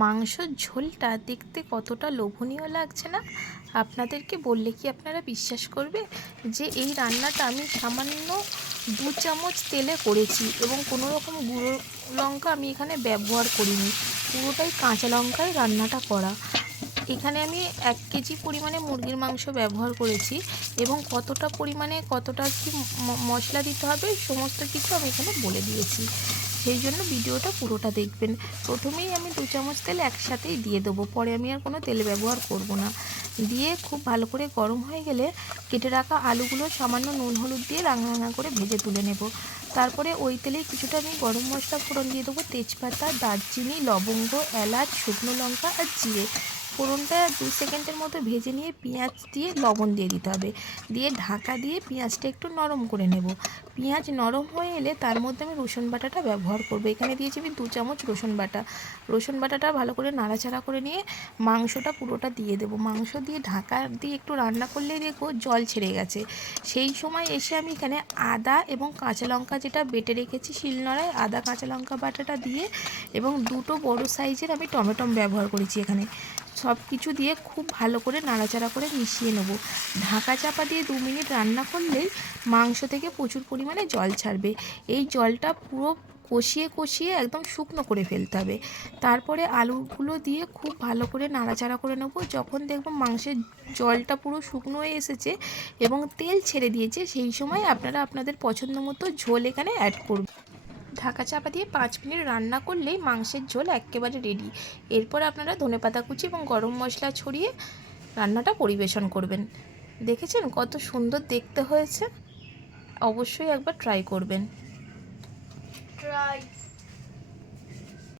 মাংসর ঝোলটা দেখতে কতটা লোভনীয় লাগছে না? আপনাদেরকে বললে কি আপনারা বিশ্বাস করবে যে এই রান্নাটা আমি সামান্য 2 চামচ তেলে করেছি এবং কোনো রকম গুঁড়ো লঙ্কা আমি এখানে ব্যবহার করিনি। পুরোটাই কাঁচা লঙ্কায় রান্নাটা করা। এখানে আমি 1 কেজি পরিমাণে মুরগির মাংস ব্যবহার করেছি এবং কতটা পরিমাণে কতটা কি মশলা দিতে হবে সমস্ত কিছু আমি এখানে বলে দিয়েছি। সেই জন্য ভিডিওটা পুরোটা দেখবেন। প্রথমেই আমি 2 চামচ তেল একসাথেই দিয়ে দেবো, পরে আমি আর কোনো তেল ব্যবহার করব না। দিয়ে খুব ভালো করে গরম হয়ে গেলে কেটে রাখা আলুগুলো সামান্য নুন হলুদ দিয়ে রাঙা রাঙা করে ভেজে তুলে নেব। তারপরে ওই তেলেই কিছুটা আমি গরম মশলা ফোড়ন দিয়ে দেবো, তেজপাতা, দারচিনি, লবঙ্গ, এলাচ, শুকনো লঙ্কা আর জিরে। ফোড়নটা 2 সেকেন্ডের মতো ভেজে নিয়ে পেঁয়াজ দিয়ে লবণ দিয়ে দিতে হবে, দিয়ে ঢাকা দিয়ে পেঁয়াজটা একটু নরম করে নেব। পেঁয়াজ নরম হয়ে এলে তার মধ্যে আমি রসুন বাটাটা ব্যবহার করব। এখানে দিয়েছি আমি 2 চামচ রসুন বাটা। রসুন বাটাটা ভালো করে নাড়াচাড়া করে নিয়ে মাংসটা পুরোটা দিয়ে দেবো। মাংস দিয়ে ঢাকা দিয়ে একটু রান্না করলেই দেখো জল ছেড়ে গেছে। সেই সময় এসে আমি এখানে আদা এবং কাঁচা লঙ্কা যেটা বেটে রেখেছি শিলনোড়ায়, আদা কাঁচা লঙ্কা বাটাটা দিয়ে এবং 2টো বড় সাইজের আমি টমেটো ব্যবহার করেছি এখানে। সব কিছু দিয়ে খুব ভালো করে নাড়াচাড়া করে মিশিয়ে নেব। ঢাকা চাপা দিয়ে 2 মিনিট রান্না করলেই মাংস থেকে প্রচুর পরিমাণে জল ছাড়বে। এই জলটা পুরো কষিয়ে কষিয়ে একদম শুকনো করে ফেলতে হবে। তারপরে আলুগুলো দিয়ে খুব ভালো করে নাড়াচাড়া করে নেব। যখন দেখব মাংসের জলটা পুরো শুকনো হয়ে এসেছে এবং তেল ছেড়ে দিয়েছে, সেই সময় আপনারা আপনাদের পছন্দ মতো ঝোল এখানে অ্যাড করবেন। ঢাকা চাপা দিয়ে 5 মিনিট রান্না করলেই মাংসের ঝোল একেবারে রেডি। এরপর আপনারা ধনেপাতা কুচি এবং গরম মশলা ছড়িয়ে রান্নাটা পরিবেশন করবেন। দেখেছেন কত সুন্দর দেখতে হয়েছে? অবশ্যই একবার ট্রাই করবেন।